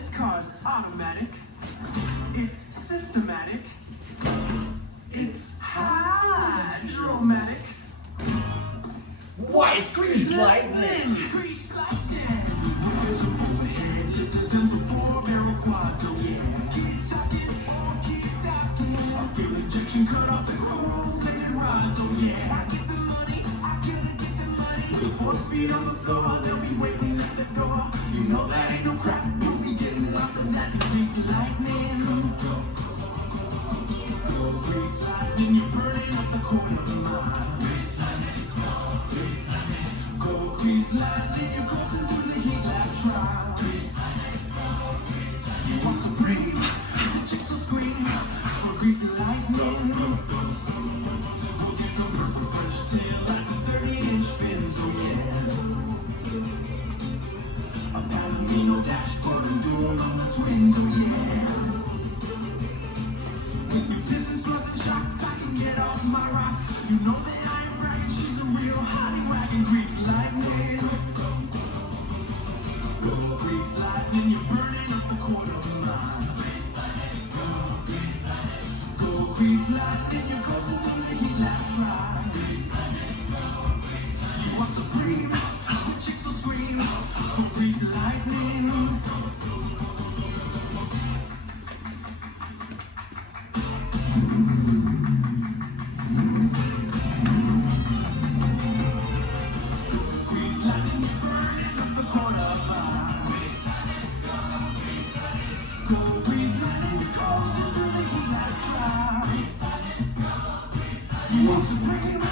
This car's automatic. It's systematic. It's hydromatic. Why, it's Grease Lightning! Grease lightning! There's some overhead lifters and some four-barrel quads, oh yeah. Keep talking, I feel injection cut off the rolling rods, oh yeah. I get the money, I gotta get the money. With 4 speed on the floor, they'll be waiting at the door. You know that ain't no crap, you'll be getting lots of that grease lightning. Go, grease lightning, you're burning up the corner of the mind. Grease lightning, you're coursing through the heat like trial. You want supreme, the chicks will scream for greasy lightning. We'll get some purple French tail at the 30-inch fins, oh yeah. A Palomino dashboard and dual on the twins, oh yeah. With your pistons plus the shocks, I can get off my rocks. You know that I ain't bragging, she's a real hottie wagon. Grease lightning, go grease lightning, you're burning up the quarter of a mile. Go grease lightning, you're coursing through the heat like fly. You want supreme, the chicks will scream for grease lightning. Go grease lightning, cause you do the heat like try. You want supreme.